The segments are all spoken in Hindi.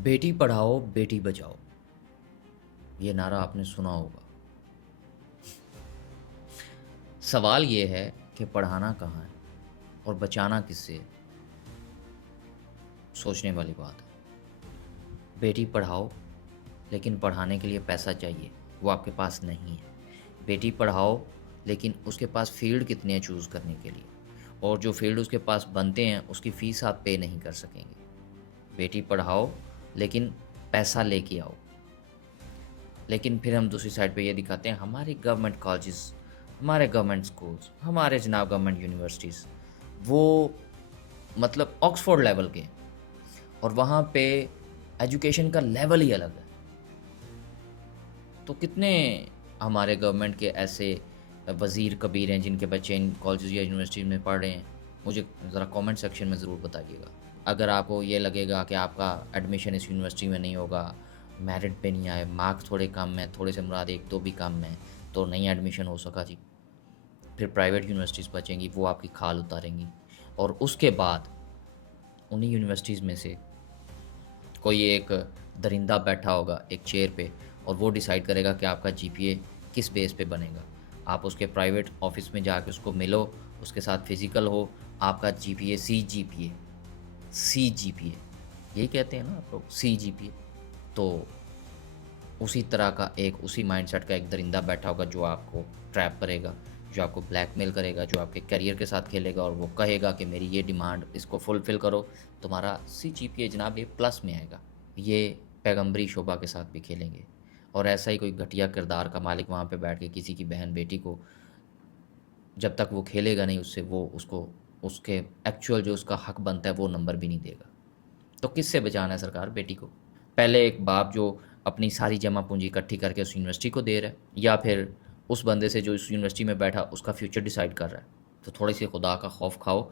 बेटी पढ़ाओ बेटी बचाओ, ये नारा आपने सुना होगा। सवाल ये है कि पढ़ाना कहाँ है और बचाना किससे है। सोचने वाली बात है। बेटी पढ़ाओ, लेकिन पढ़ाने के लिए पैसा चाहिए, वो आपके पास नहीं है। बेटी पढ़ाओ, लेकिन उसके पास फ़ील्ड कितने हैं चूज़ करने के लिए, और जो फ़ील्ड उसके पास बनते हैं उसकी फ़ीस आप पे नहीं कर सकेंगे। बेटी पढ़ाओ, लेकिन पैसा लेके आओ। लेकिन फिर हम दूसरी साइड पे ये दिखाते हैं हमारे गवर्नमेंट कॉलेजेस, हमारे गवर्नमेंट स्कूल्स, हमारे जनाब गवर्नमेंट यूनिवर्सिटीज़, वो मतलब ऑक्सफोर्ड लेवल के हैं, और वहाँ पे एजुकेशन का लेवल ही अलग है। तो कितने हमारे गवर्नमेंट के ऐसे वज़ीर कबीर हैं जिनके बच्चे इन कॉलेजेस या यूनिवर्सिटी में पढ़ रहे हैं? मुझे ज़रा कमेंट सेक्शन में ज़रूर बताइएगा। अगर आपको ये लगेगा कि आपका एडमिशन इस यूनिवर्सिटी में नहीं होगा, मेरिट पे नहीं आए, मार्क्स थोड़े कम हैं, थोड़े से मुराद 1-2 भी कम हैं, तो नहीं एडमिशन हो सका जी। फिर प्राइवेट यूनिवर्सिटीज़ बचेंगी, वो आपकी खाल उतारेंगी, और उसके बाद उन्हीं यूनिवर्सिटीज़ में से कोई एक दरिंदा बैठा होगा एक चेयर पे, और वो डिसाइड करेगा कि आपका जीपीए किस बेस पे बनेगा। आप उसके प्राइवेट ऑफिस में जाके उसको मिलो, उसके साथ फिज़िकल हो, आपका जीपीए सी जीपीए यही कहते हैं ना आप लोग, सी जीपीए। तो उसी तरह का एक, उसी माइंडसेट का एक दरिंदा बैठा होगा जो आपको ट्रैप करेगा, जो आपको ब्लैकमेल करेगा, जो आपके करियर के साथ खेलेगा, और वो कहेगा कि मेरी ये डिमांड, इसको फुलफ़िल करो, तुम्हारा सीजीपीए जनाब ये प्लस में आएगा। ये पैगंबरी शोभा के साथ भी खेलेंगे, और ऐसा ही कोई घटिया किरदार का मालिक वहाँ पे बैठ के किसी की बहन बेटी को, जब तक वो खेलेगा नहीं उससे, वो उसको उसके एक्चुअल जो उसका हक बनता है वो नंबर भी नहीं देगा। तो किससे बचाना है सरकार बेटी को? पहले एक बाप जो अपनी सारी जमा पूँजी इकट्ठी करके उस यूनिवर्सिटी को दे रहा है, या फिर उस बंदे से जो इस यूनिवर्सिटी में बैठा उसका फ्यूचर डिसाइड कर रहा है। तो थोड़ी-सी खुदा का खौफ खाओ,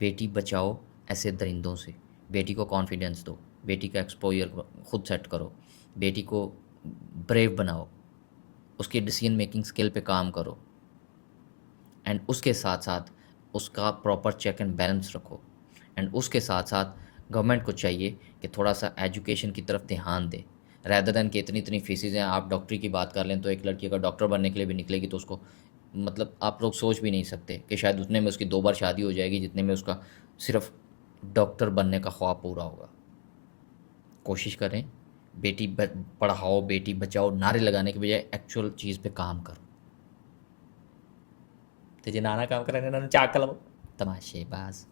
बेटी बचाओ ऐसे दरिंदों से। बेटी को कॉन्फिडेंस दो, बेटी का एक्सपोज़र खुद सेट करो, बेटी को ब्रेव बनाओ, उसकी डिसीज़न मेकिंग स्किल पे काम करो, एंड उसके साथ-साथ उसका प्रॉपर चेक एंड बैलेंस रखो। एंड उसके साथ-साथ गवर्नमेंट को चाहिए कि थोड़ा-सा एजुकेशन की तरफ ध्यान दे। रेदर दैन कि इतनी-इतनी फीसेज़ हैं, आप डॉक्टरी की बात कर लें तो एक लड़की अगर डॉक्टर बनने के लिए भी निकलेगी तो उसको, मतलब आप लोग सोच भी नहीं सकते कि शायद उतने में उसकी 2 बार शादी हो जाएगी जितने में उसका सिर्फ़ डॉक्टर बनने का ख्वाब पूरा होगा। कोशिश करें, बेटी ब पढ़ाओ, बेटी बचाओ नारे लगाने के बजाय एक्चुअल चीज़ पे काम करो। ते जे नाना काम करायला ना चाकल तमाशेबाज।